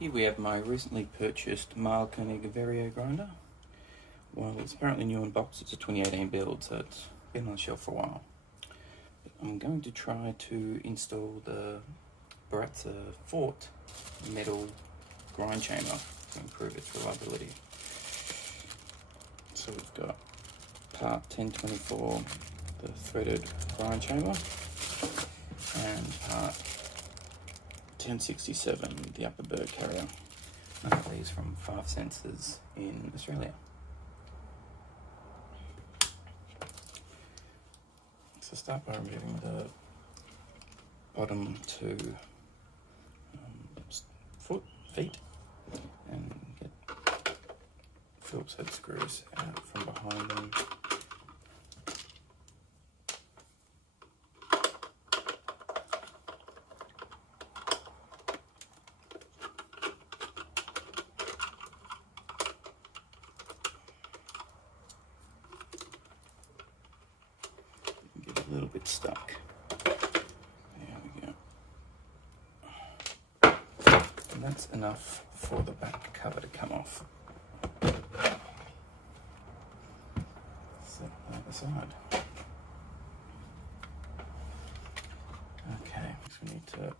Here we have my recently purchased Mahlkonig Vario Grinder. Well, it's apparently new in box. It's a 2018 build, so it's been on the shelf for a while. But I'm going to try to install the Forte metal grind chamber to improve its reliability. So we've got part 1024, the threaded grind chamber, and part 1067, the upper bird carrier. I got these from 5 Senses in Australia. So start by removing the bottom two feet and get Phillips head screws out from behind them. Get a little bit stuck. There we go. And that's enough for the back cover to come off. Set that aside. Okay, next we need to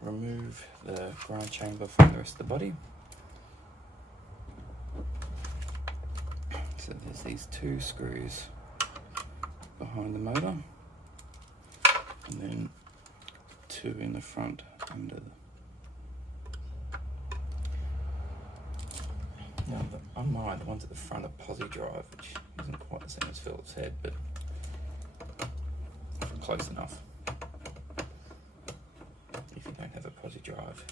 remove the grind chamber from the rest of the body. So there's these 2 screws behind the motor, and then 2 in the front under the... Now, on mine, the ones at the front are posi drive, which isn't quite the same as Phillips head, but close enough. If you don't have a posi drive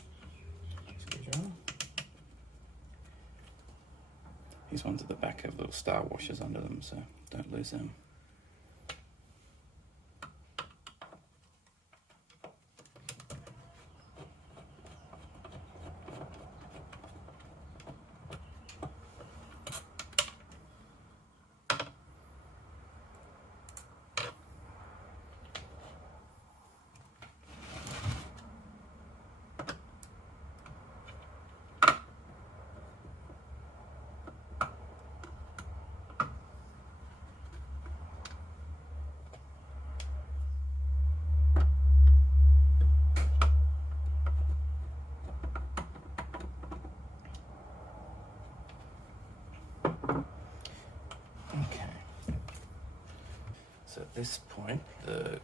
screwdriver. These ones at the back have little star washers under them, so don't lose them. So at this point, the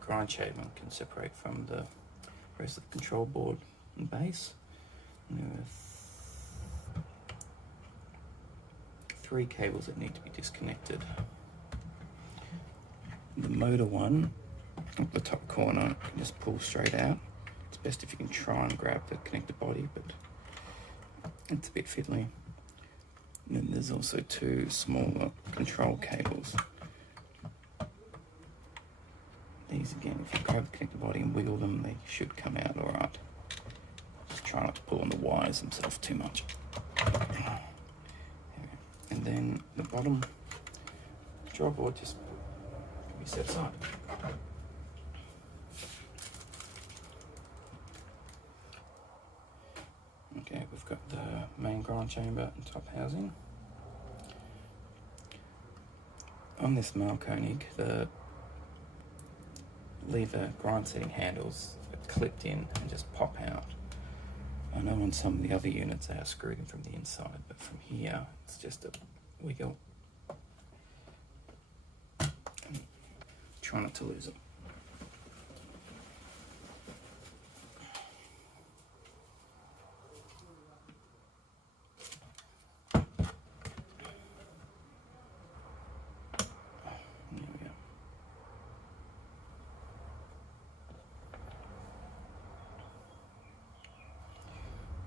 grind chamber can separate from the rest of the control board and base. And there are 3 cables that need to be disconnected. The motor one, up the top corner, you can just pull straight out. It's best if you can try and grab the connector body, but it's a bit fiddly. And then there's also 2 smaller control cables. These again, if you grab the connector body and wiggle them, they should come out alright. Just try not to pull on the wires themselves too much. And then the bottom draw board just can be set aside. Okay, we've got the main grind chamber and top housing. On this Mahlkonig, the lever grind setting handles are clipped in and just pop out. I know on some of the other units they are screwed in from the inside, but from here it's just a wiggle. And try not to lose it.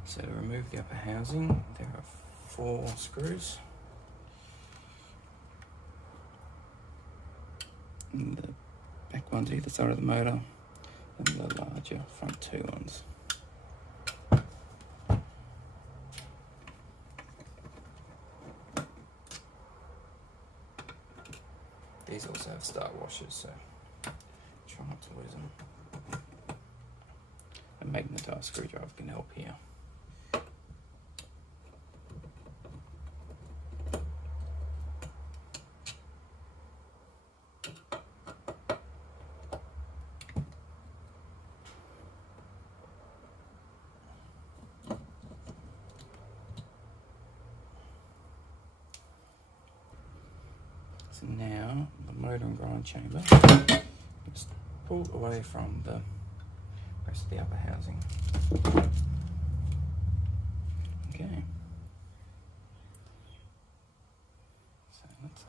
So to remove the upper housing, there are 4 screws. And the back ones either side of the motor, and the larger front 2 ones. These also have star washers, so try not to lose them. A magnetized screwdriver can help here. So now the motor and grind chamber just pulled away from the rest of the upper housing. Okay. So let's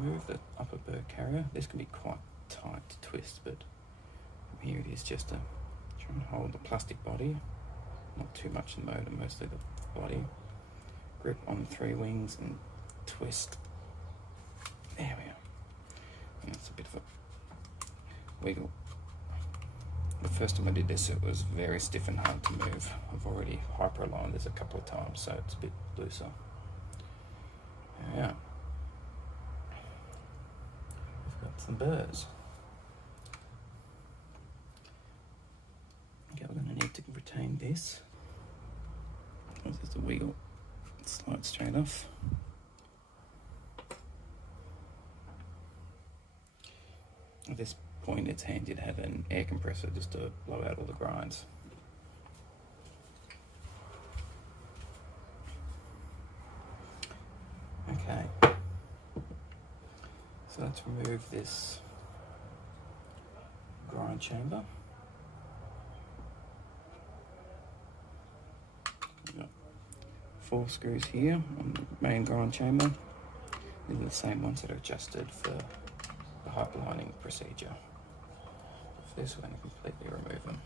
remove the upper burr carrier. This can be quite tight to twist, but from here it is just to try and hold the plastic body, not too much the motor, mostly the body. Grip on the 3 wings and twist. There we are. And it's a bit of a wiggle. The first time I did this, it was very stiff and hard to move. I've already hyper-aligned this a couple of times, so it's a bit looser. Yeah. We've got some burrs. Okay, we're going to need to retain this. This is the wheel. Slide straight off. At this point, it's handy to have an air compressor just to blow out all the grinds. Okay, so let's remove this grind chamber. We've got 4 screws here on the main grind chamber. These are the same ones that are adjusted for the hyperlining procedure. For this, we're going to completely remove them.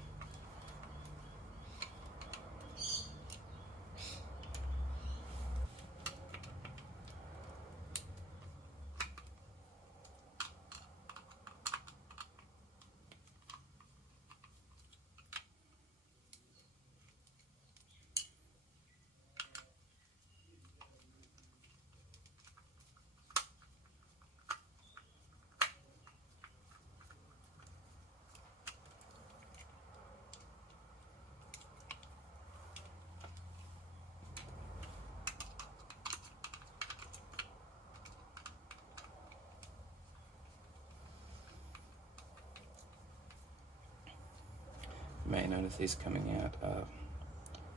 You may notice these coming out are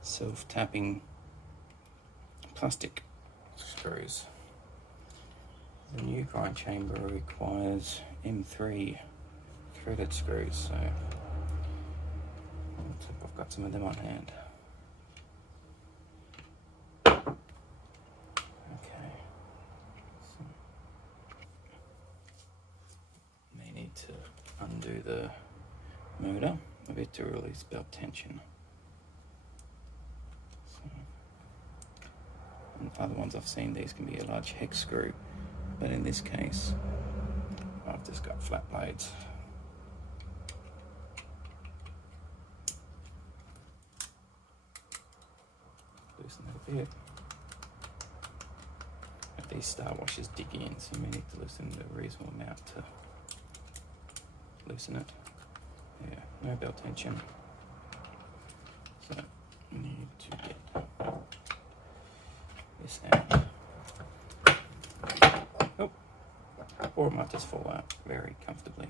self-tapping plastic screws. The new grind chamber requires M3 threaded screws, so let's hope I've got some of them on hand. Okay, so may need to undo the motor a bit to release belt tension. So, and other ones I've seen, these can be a large hex screw, but in this case I've just got flat blades. Loosen that a bit. If these star washers dig in, so you may need to loosen the reasonable amount to loosen it. Yeah, no belt tension. So we need to get this out. Oh, or it might just fall out very comfortably.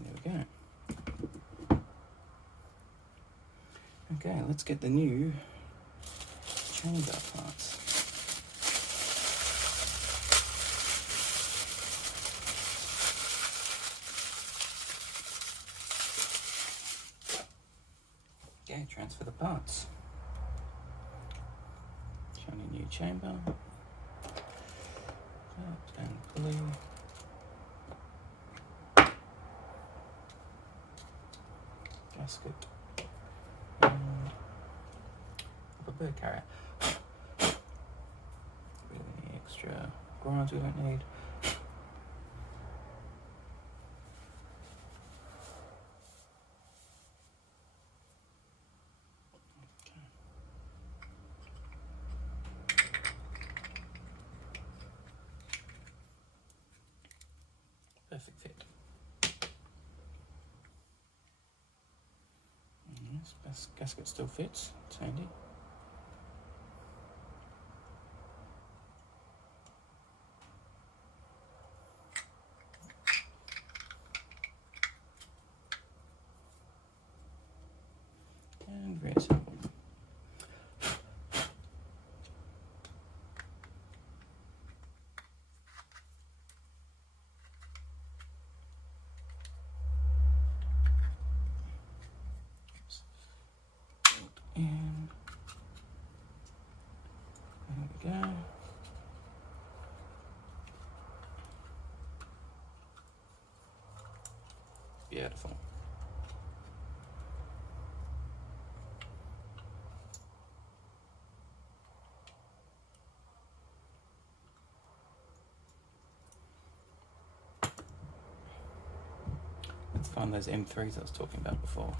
There we go. Okay, let's get the new chamber parts. Okay, transfer the parts. Shiny new chamber. And pulley. Gasket. A burr carrier. Any extra grinds we don't need. Perfect fit. Yes, gasket still fits. It's handy. And reassemble. beautiful. Let's find those M3s I was talking about before.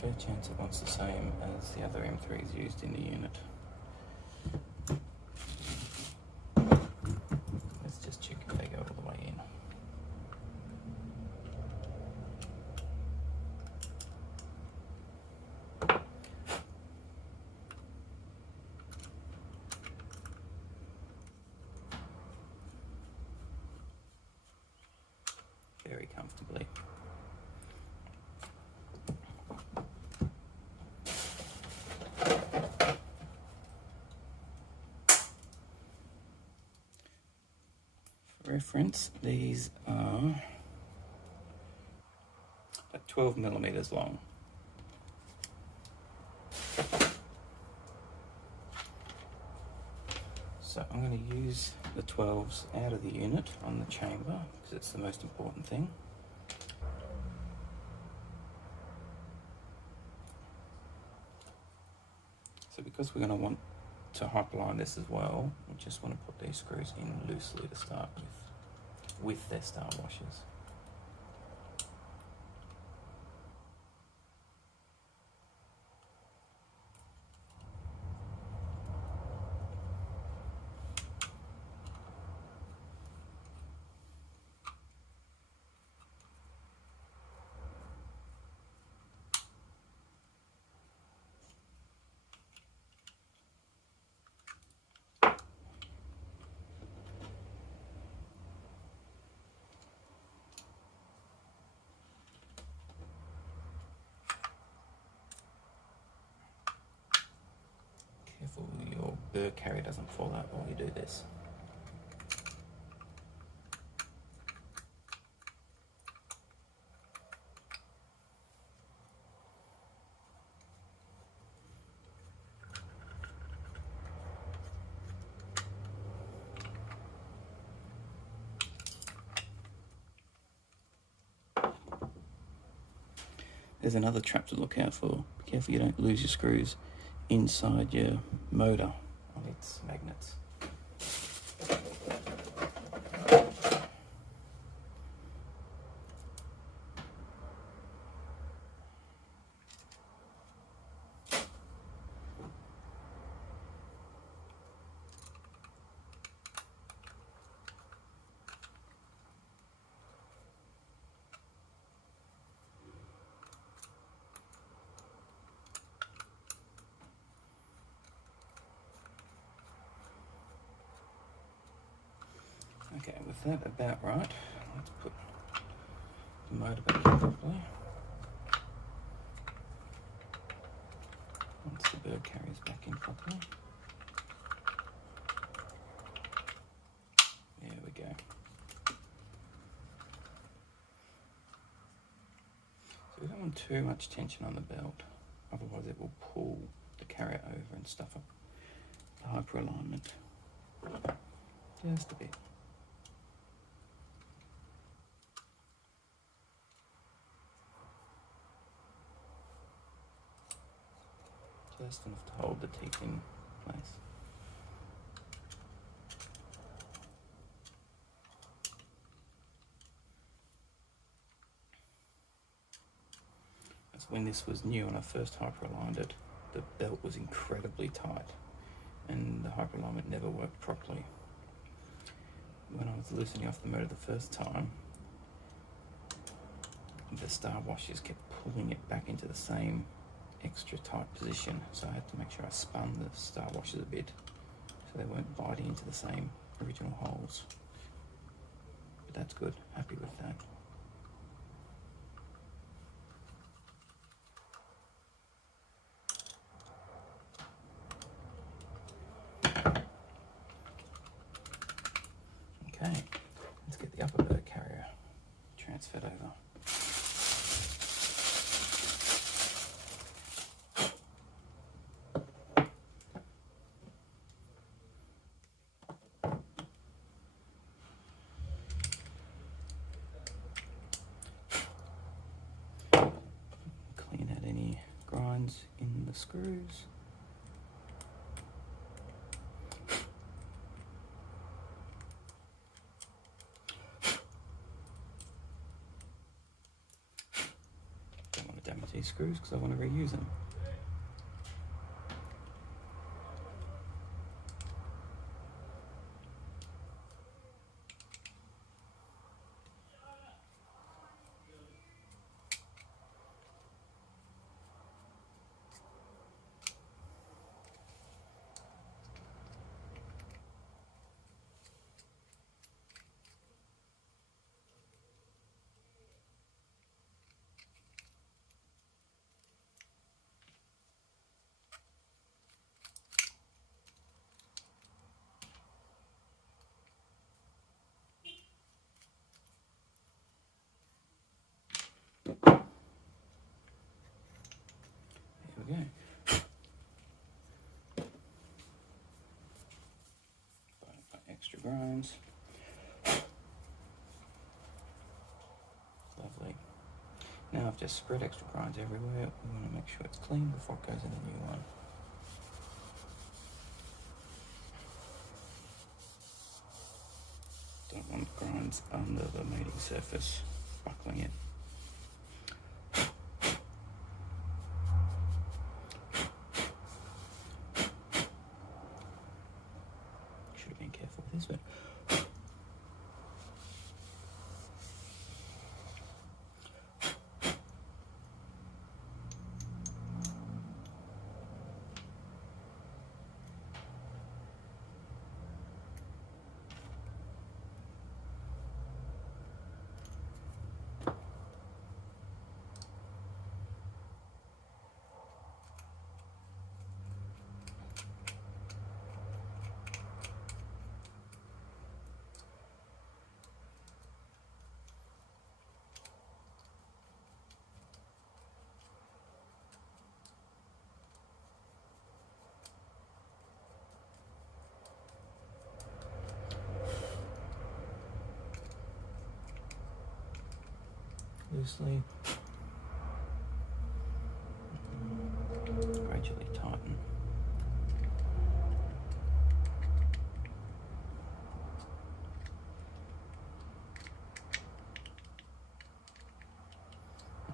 Fair chance it wants the same as the other M3s used in the unit. Let's just check if they go all the way in. Very comfortably. For reference, these are about 12 millimeters long. So I'm going to use the 12s out of the unit on the chamber because it's the most important thing. So because we're going to want to hyperline this as well, we just want to put these screws in loosely to start with their star washers. Careful your burr carrier doesn't fall out while you do this. There's another trap to look out for. Be careful you don't lose your screws inside your motor on its magnets. Okay, with that about right, let's put the motor back in properly. Once the bird carrier's back in properly. There we go. So we don't want too much tension on the belt, otherwise it will pull the carrier over and stuff up the hyper alignment. Just a bit. Just enough to hold the teeth in place. That's when this was new and I first hyper aligned it. The belt was incredibly tight and the hyper alignment never worked properly. When I was loosening off the motor the first time, the star washers kept pulling it back into the same extra tight position, so I had to make sure I spun the star washers a bit so they weren't biting into the same original holes. But that's good, happy with that. Okay, let's get the upper bird carrier transferred over. the screws. Don't want to damage these screws because I want to reuse them. There we go. Extra grinds. Lovely. Now I've just spread extra grinds everywhere. We want to make sure it's clean before it goes in the new one. Don't want grinds under the mating surface, buckling it. Should have been careful with this one. Loosely, gradually tighten.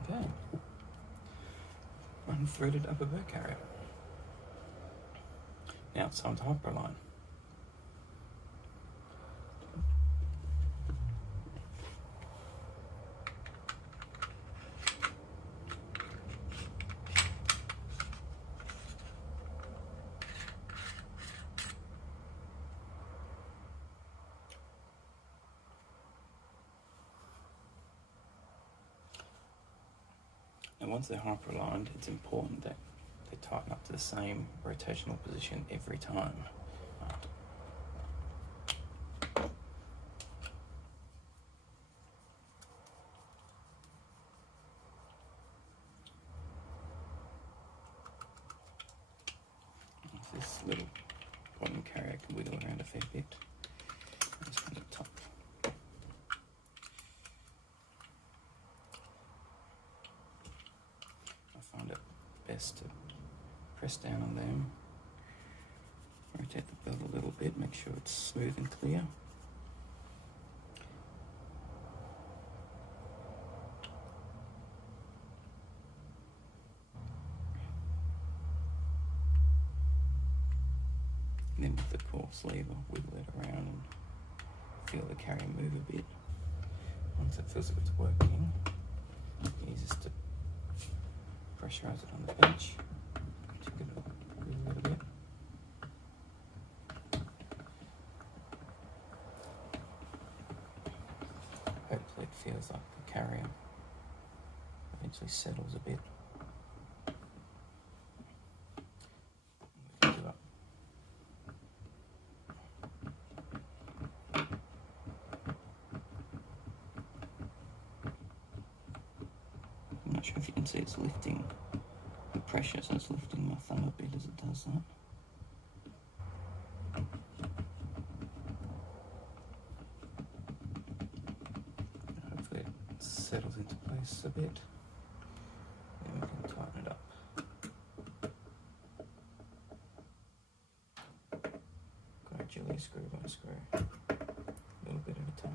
Okay, unthreaded upper bow carrier. Now it's time to hyperline. And once they're hyperaligned, it's important that they tighten up to the same rotational position every time. This little bottom carrier can wiggle around a fair bit. This one's at the top. I find it best to press down on them, rotate the belt a little bit, make sure it's smooth and clear. And then with the coarse lever, wiggle it around and feel the carrier move a bit. Once it feels like it's working, easiest to pressurize it on the bench. Check it out a little bit. Hopefully it feels like the carrier eventually settles a bit. I'm not sure if you can see it's lifting the pressure, so it's lifting my thumb a bit as it does that. Hopefully it settles into place a bit. Then we can tighten it up. slowly, screw by screw, a little bit at a time.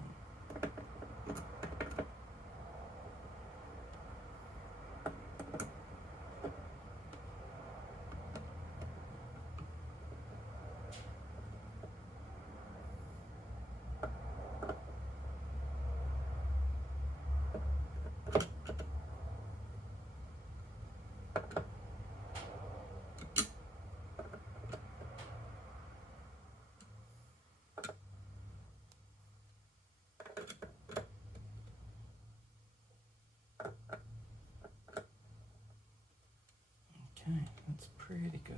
Okay, that's pretty good.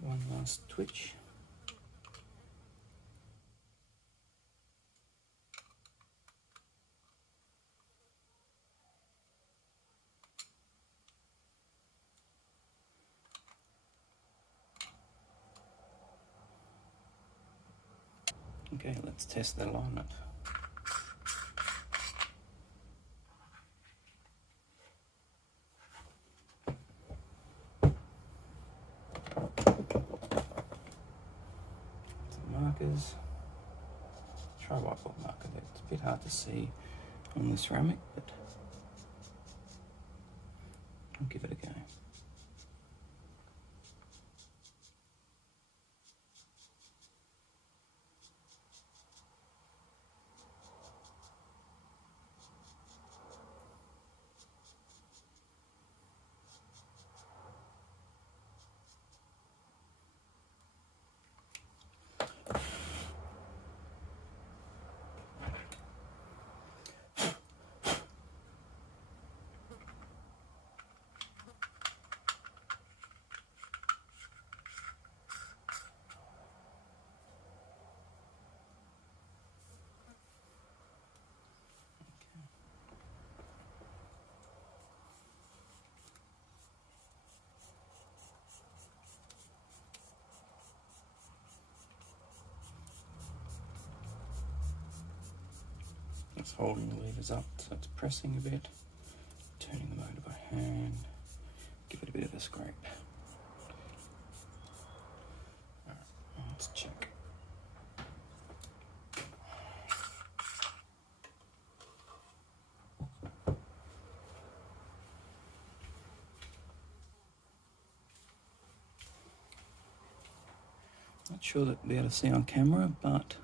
One last twitch. Okay, let's test the alignment. Markers. Try whiteboard marker there. It's a bit hard to see on the ceramic, but I'll give it a go. It's holding the levers up, so it's pressing a bit, turning them over by hand, give it a bit of a scrape. Alright, let's check. Not sure that we'll be able to see on camera, but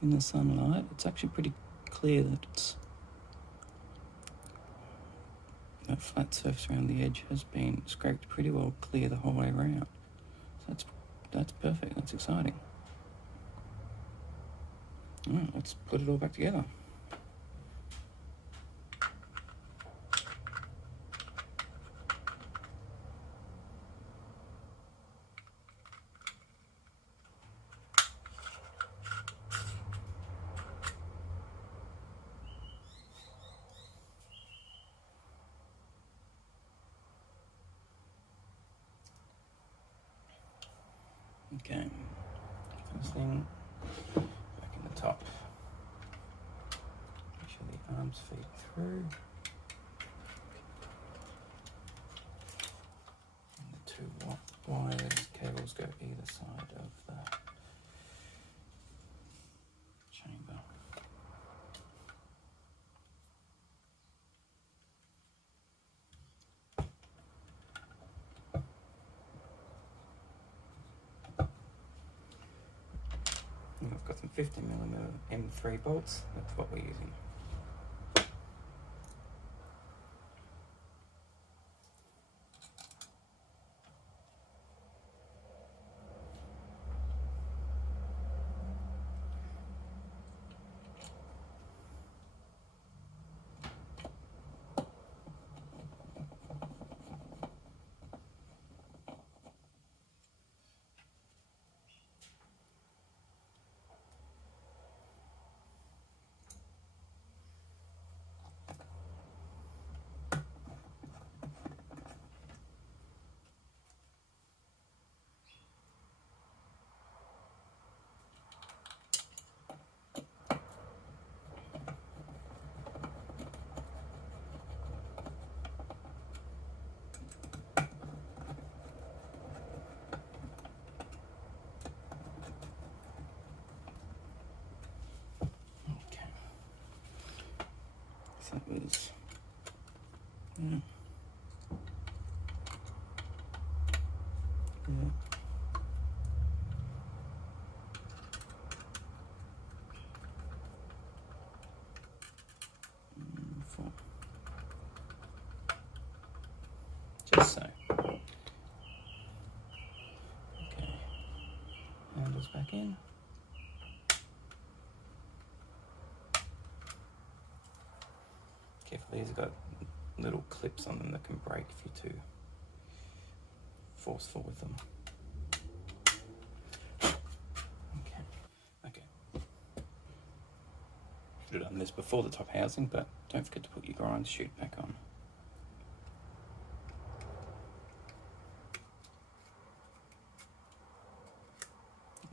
in the sunlight it's actually pretty clear that it's that flat surface around the edge has been scraped pretty well clear the whole way around. So that's perfect, that's exciting. Alright, let's put it all back together. Okay, first thing, back in the top. Make sure the arms feed through. And the two wires, cables go either side of the chamber. And I've got some 50mm M3 bolts, that's what we're using. that was, yeah. Yeah. 4. Just so. Okay. Handles back in. Careful, these have got little clips on them that can break if you're too forceful with them. Okay. Should have done this before the top housing, but don't forget to put your grind chute back on.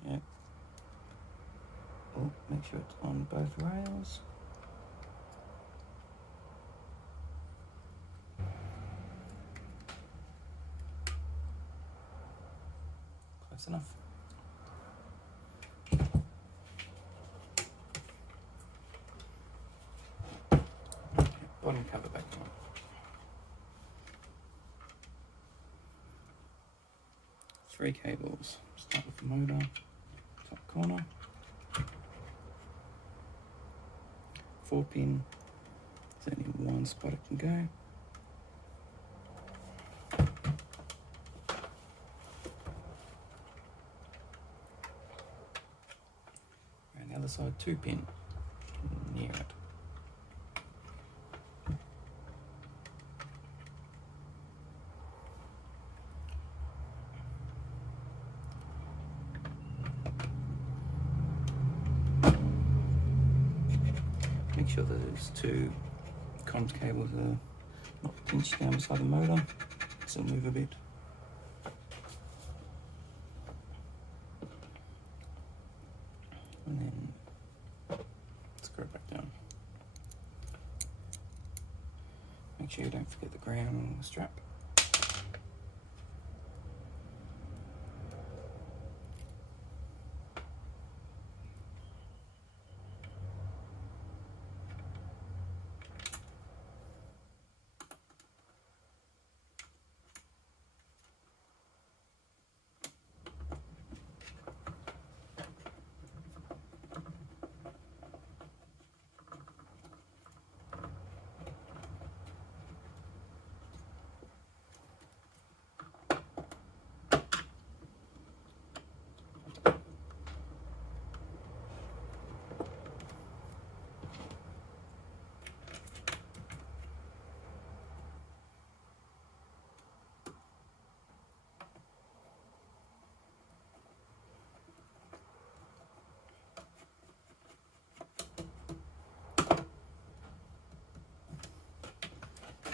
Yeah. Oh, make sure it's on both rails. Close enough. Okay, bottom cover back on. Three cables. Start with the motor, top corner. 4-pin. There's only one spot it can go. And the other side, 2-pin near it. Make sure that those 2 comms cables are not pinched down beside the motor, so it'll move a bit. And then screw it back down. Make sure you don't forget the ground strap.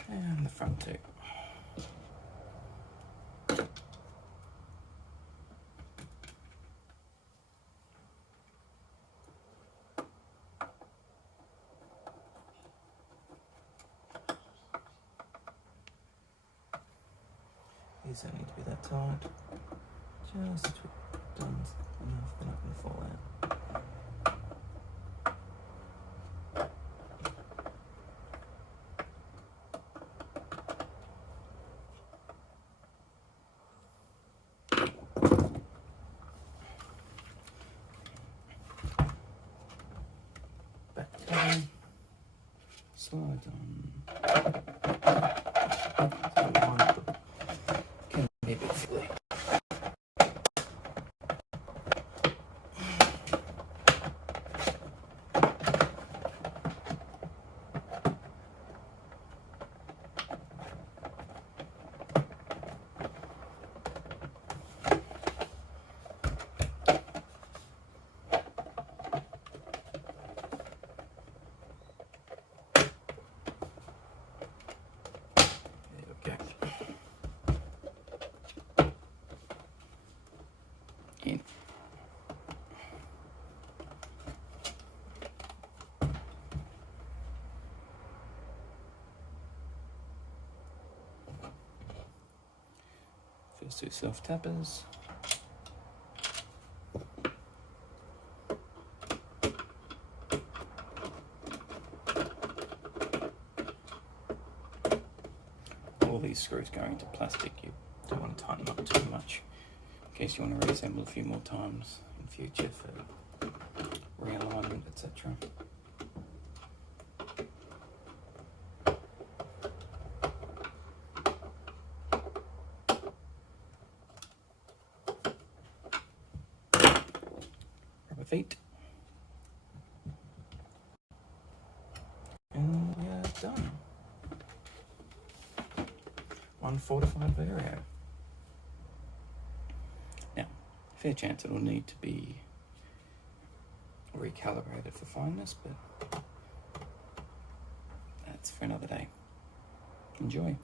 And the front too. These don't need to be that tight. Just done enough, they're not going to fall out. Back down. Slide on. Can be a bit fiddly. In. First 2 self-tappers. these screws going into plastic, you don't want to tighten up too much in case you want to reassemble a few more times in future for realignment, etc. Rubber feet. And we are done. One fortified Vario. Now, fair chance it'll need to be recalibrated for fineness, but that's for another day. Enjoy.